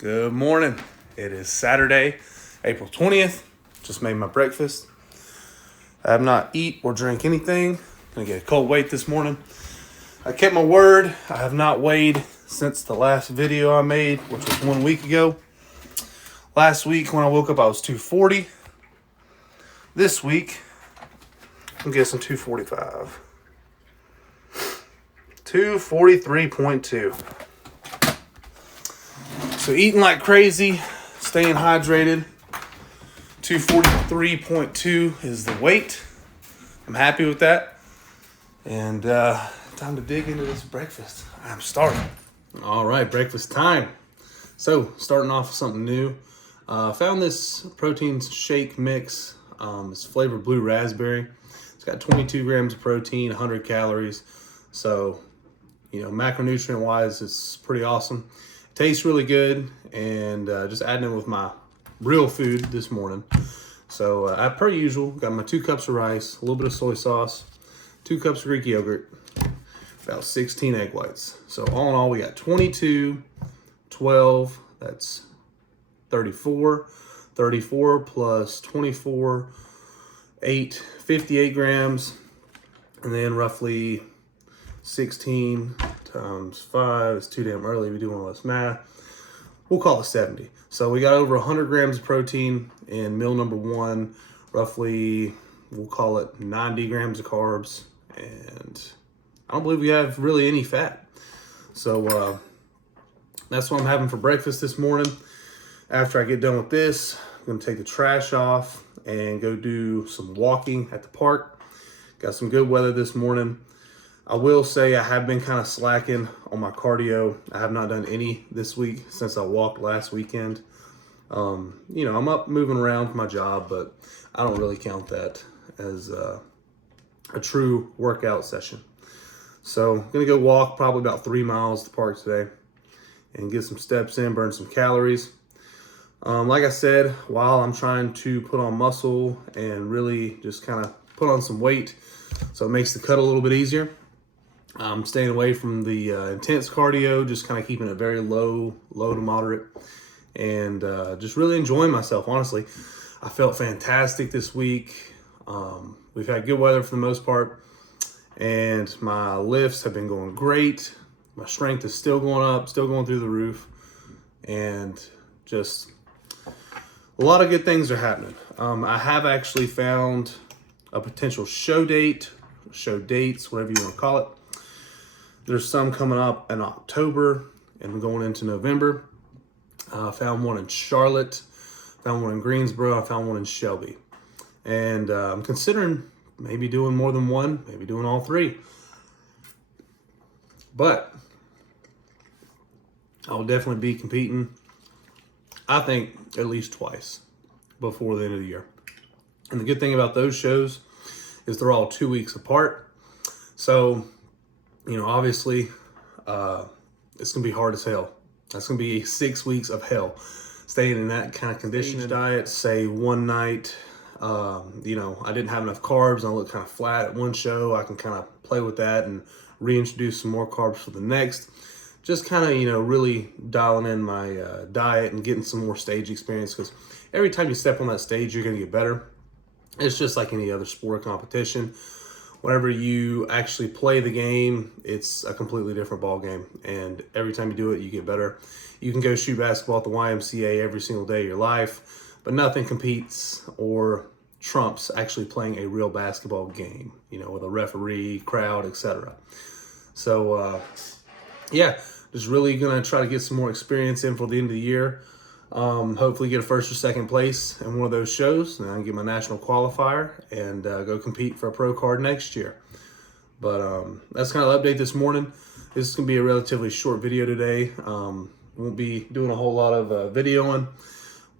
Good morning. It is Saturday, April 20th. Just made my breakfast. I have not eat or drink anything. Gonna get a cold weight this morning. I kept my word. I have not weighed since the last video I made, which was 1 week ago. Last week when I woke up, I was 240. This week, I'm guessing 245. 243.2. So eating like crazy, staying hydrated. 243.2 is the weight. I'm happy with that. And time to dig into this breakfast. I'm starving. All right, breakfast time. So starting off with something new. Found this protein shake mix. It's flavored blue raspberry. It's got 22 grams of protein, 100 calories. So, macronutrient wise, it's pretty awesome. Tastes really good, and just adding it with my real food this morning. So I, per usual, got my 2 cups of rice, a little bit of soy sauce, 2 cups of Greek yogurt, about 16 egg whites. So all in all, we got 22, 12, that's 34, 34 plus 24, 8, 58 grams, and then roughly 16 times 5 is too damn early. We do one less math. We'll call it 70. So we got over 100 grams of protein in meal number 1. Roughly, we'll call it 90 grams of carbs. And I don't believe we have really any fat. So that's what I'm having for breakfast this morning. After I get done with this, I'm going to take the trash off and go do some walking at the park. Got some good weather this morning. I will say I have been kind of slacking on my cardio. I have not done any this week since I walked last weekend. I'm up moving around for my job, but I don't really count that as a true workout session. So I'm going to go walk probably about 3 miles to the park today and get some steps in, burn some calories. Like I said, while I'm trying to put on muscle and really just kind of put on some weight so it makes the cut a little bit easier, I'm staying away from the intense cardio, just kind of keeping it very low to moderate, and just really enjoying myself, honestly. I felt fantastic this week. We've had good weather for the most part, and my lifts have been going great. My strength is still going up, still going through the roof, and just a lot of good things are happening. I have actually found a potential show dates, whatever you want to call it. There's some coming up in October and going into November. I found one in Charlotte, found one in Greensboro, I found one in Shelby. And I'm considering maybe doing more than one, maybe doing all 3. But I will definitely be competing, I think, at least twice before the end of the year. And the good thing about those shows is they're all 2 weeks apart. So, obviously, it's going to be hard as hell. That's going to be 6 weeks of hell. Staying in that kind of conditioning diet. Say one night, I didn't have enough carbs and I looked kind of flat at one show. I can kind of play with that and reintroduce some more carbs for the next. Just kind of, really dialing in my diet and getting some more stage experience, because every time you step on that stage, you're going to get better. It's just like any other sport or competition. Whenever you actually play the game, it's a completely different ball game. And every time you do it, you get better. You can go shoot basketball at the YMCA every single day of your life, but nothing competes or trumps actually playing a real basketball game, with a referee, crowd, etc. So, just really going to try to get some more experience in for the end of the year. Hopefully get a first or second place in one of those shows, and I can get my national qualifier and go compete for a pro card next year. But that's kind of the update this morning. This is going to be a relatively short video today. Won't be doing a whole lot of videoing,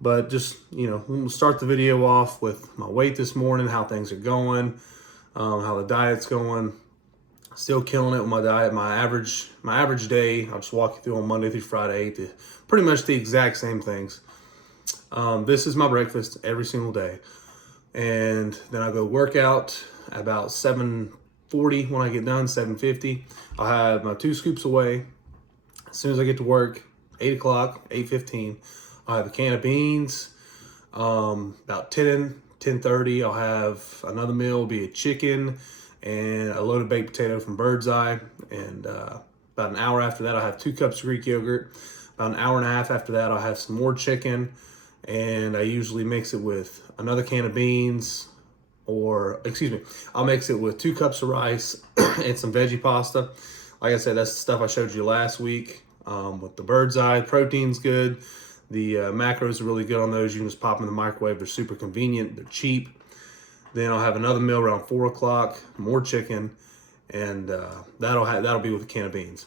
but just, we'll start the video off with my weight this morning, how things are going, how the diet's going. Still killing it with my diet. My average day, I'll just walk you through on Monday through Friday, pretty much the exact same things. This is my breakfast every single day. And then I go work out about 7:40 when I get done, 7:50. I'll have my 2 scoops away. As soon as I get to work, 8 o'clock, 8:15, I'll have a can of beans. About 10:30, I'll have another meal, be a chicken and a loaded baked potato from Bird's Eye. And about an hour after that, I'll have 2 cups of Greek yogurt. About an hour and a half after that, I'll have some more chicken. And I usually mix it with another can of beans, I'll mix it with 2 cups of rice and some veggie pasta. Like I said, that's the stuff I showed you last week with the Bird's Eye. Protein's good. The macros are really good on those. You can just pop them in the microwave. They're super convenient. They're cheap. Then I'll have another meal around 4 o'clock, more chicken, and that'll be with a can of beans.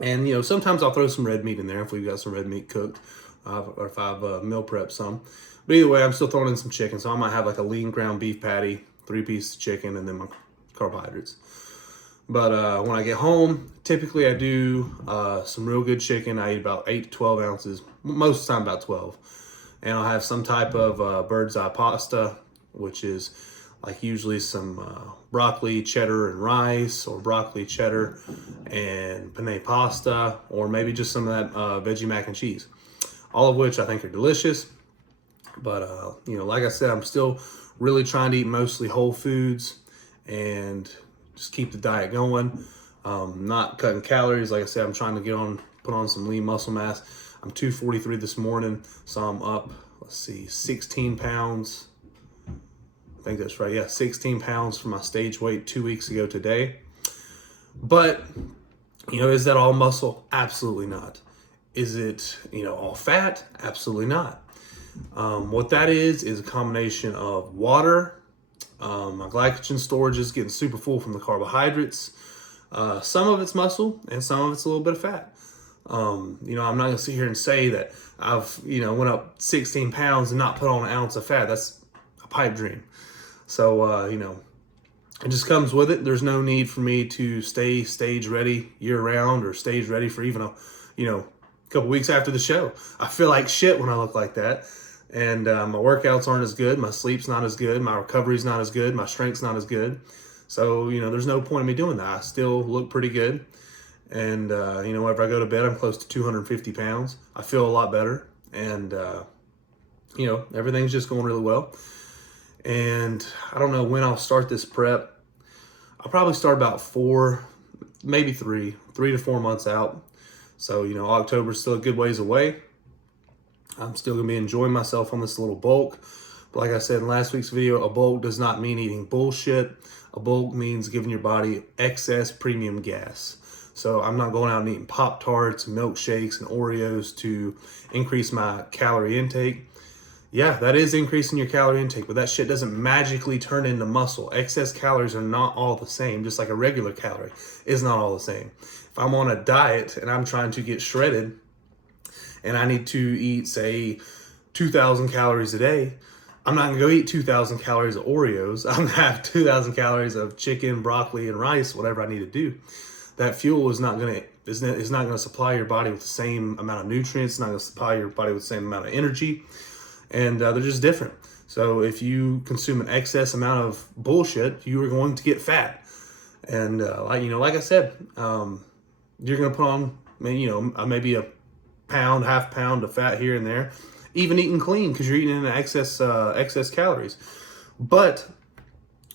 And sometimes I'll throw some red meat in there if we've got some red meat cooked, or if I've meal prepped some. But either way, I'm still throwing in some chicken, so I might have like a lean ground beef patty, 3 pieces of chicken, and then my carbohydrates. But when I get home, typically I do some real good chicken. I eat about 8 to 12 ounces, most of the time about 12. And I'll have some type of Bird's Eye pasta, which is like usually some broccoli, cheddar, and rice, or broccoli, cheddar, and penne pasta, or maybe just some of that veggie mac and cheese. All of which I think are delicious. But, like I said, I'm still really trying to eat mostly whole foods and just keep the diet going. Not cutting calories. Like I said, I'm trying to put on some lean muscle mass. I'm 243 this morning, so I'm up, 16 pounds. I think that's right. Yeah, 16 pounds from my stage weight 2 weeks ago today. But, is that all muscle? Absolutely not. Is it, all fat? Absolutely not. What that is a combination of water. My glycogen storage is getting super full from the carbohydrates. Some of it's muscle and some of it's a little bit of fat. I'm not going to sit here and say that I've, went up 16 pounds and not put on an ounce of fat. That's a pipe dream. So, it just comes with it. There's no need for me to stay stage ready year round or stage ready for even a couple weeks after the show. I feel like shit when I look like that. And my workouts aren't as good. My sleep's not as good. My recovery's not as good. My strength's not as good. So, there's no point in me doing that. I still look pretty good. And, whenever I go to bed, I'm close to 250 pounds. I feel a lot better. And, everything's just going really well. And I don't know when I'll start this prep. I'll probably start about 4, maybe 3 to 4 months out. So, October's still a good ways away. I'm still going to be enjoying myself on this little bulk. But like I said in last week's video, a bulk does not mean eating bullshit. A bulk means giving your body excess premium gas. So I'm not going out and eating Pop-Tarts, milkshakes, and Oreos to increase my calorie intake. Yeah, that is increasing your calorie intake, but that shit doesn't magically turn into muscle. Excess calories are not all the same, just like a regular calorie is not all the same. If I'm on a diet and I'm trying to get shredded and I need to eat, say, 2,000 calories a day, I'm not gonna go eat 2,000 calories of Oreos. I'm gonna have 2,000 calories of chicken, broccoli, and rice, whatever I need to do. That fuel is not gonna supply your body with the same amount of nutrients. It's not gonna supply your body with the same amount of energy. And they're just different. So if you consume an excess amount of bullshit, you are going to get fat. And like I said, you're going to put on, maybe a pound, half pound of fat here and there. Even eating clean because you're eating in excess calories. But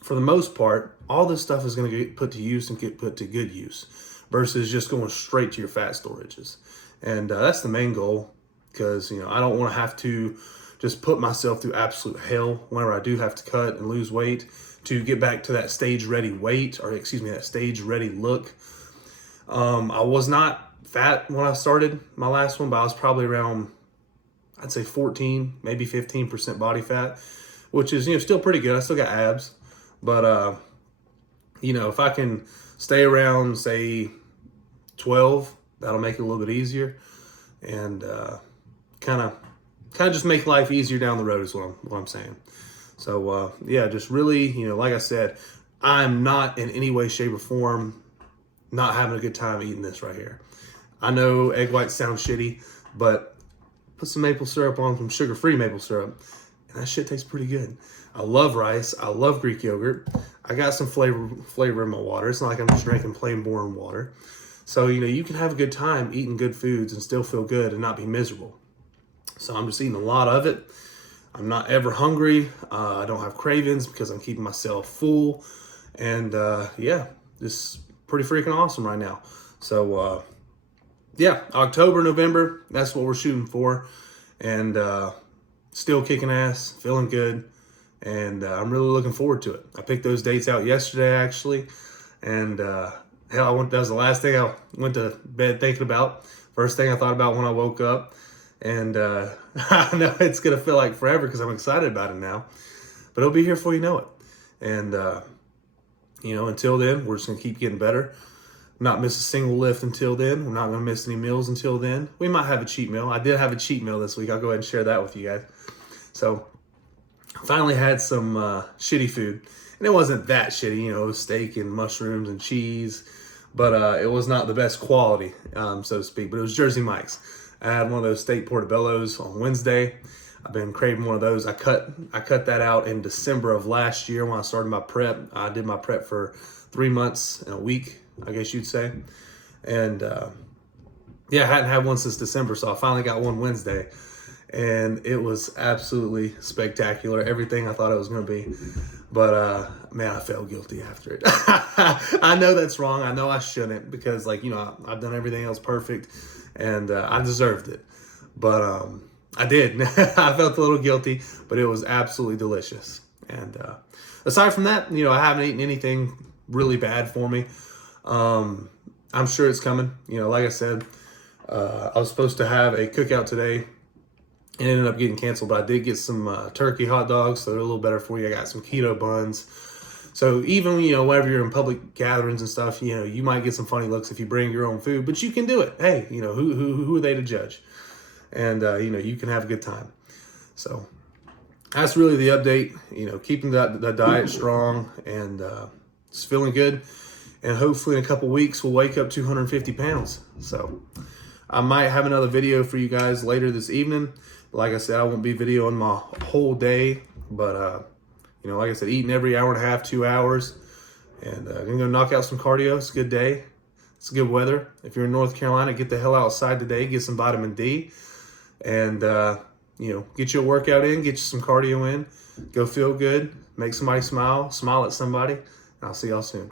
for the most part, all this stuff is going to get put to use and get put to good use versus just going straight to your fat storages. And that's the main goal because, I don't want to have to just put myself through absolute hell whenever I do have to cut and lose weight to get back to that stage ready weight, that stage ready look. I was not fat when I started my last one, but I was probably around, I'd say 14, maybe 15% body fat, which is, still pretty good. I still got abs, but, if I can stay around, say 12, that'll make it a little bit easier and, kind of just make life easier down the road is what I'm saying. So, just really, like I said, I'm not in any way, shape, or form not having a good time eating this right here. I know egg whites sound shitty, but put some maple syrup on, some sugar-free maple syrup, and that shit tastes pretty good. I love rice. I love Greek yogurt. I got some flavor in my water. It's not like I'm just drinking plain boring water. So, you can have a good time eating good foods and still feel good and not be miserable. So I'm just eating a lot of it. I'm not ever hungry. I don't have cravings because I'm keeping myself full. And yeah, just pretty freaking awesome right now. So yeah, October, November, that's what we're shooting for. And still kicking ass, feeling good. And I'm really looking forward to it. I picked those dates out yesterday, actually. And hell, that was the last thing I went to bed thinking about. First thing I thought about when I woke up. And I know it's going to feel like forever because I'm excited about it now. But it'll be here before you know it. And, until then, we're just going to keep getting better. Not miss a single lift until then. We're not going to miss any meals until then. We might have a cheat meal. I did have a cheat meal this week. I'll go ahead and share that with you guys. So, finally had some shitty food. And it wasn't that shitty, it was steak and mushrooms and cheese. But it was not the best quality, so to speak. But it was Jersey Mike's. I had one of those steak portobellos on Wednesday. I've been craving one of those. I cut that out in December of last year when I started my prep. I did my prep for 3 months and a week, I guess you'd say. And yeah, I hadn't had one since December, so I finally got one Wednesday. And it was absolutely spectacular. Everything I thought it was going to be. But, man, I felt guilty after it. I know that's wrong. I know I shouldn't because, I've done everything else perfect. And I deserved it. But I did. I felt a little guilty, but it was absolutely delicious. And aside from that, I haven't eaten anything really bad for me. I'm sure it's coming. Like I said, I was supposed to have a cookout today. It ended up getting canceled, but I did get some turkey hot dogs, so they're a little better for you. I got some keto buns. So even, whenever you're in public gatherings and stuff, you might get some funny looks if you bring your own food, but you can do it. Hey, who are they to judge? And, you can have a good time. So that's really the update, keeping the diet strong and just feeling good. And hopefully in a couple weeks, we'll wake up 250 pounds. So I might have another video for you guys later this evening. Like I said, I won't be videoing my whole day, but, like I said, eating every hour and a half, 2 hours. And I'm going to knock out some cardio. It's a good day. It's good weather. If you're in North Carolina, get the hell outside today. Get some vitamin D. And, get your workout in. Get you some cardio in. Go feel good. Make somebody smile. Smile at somebody. And I'll see y'all soon.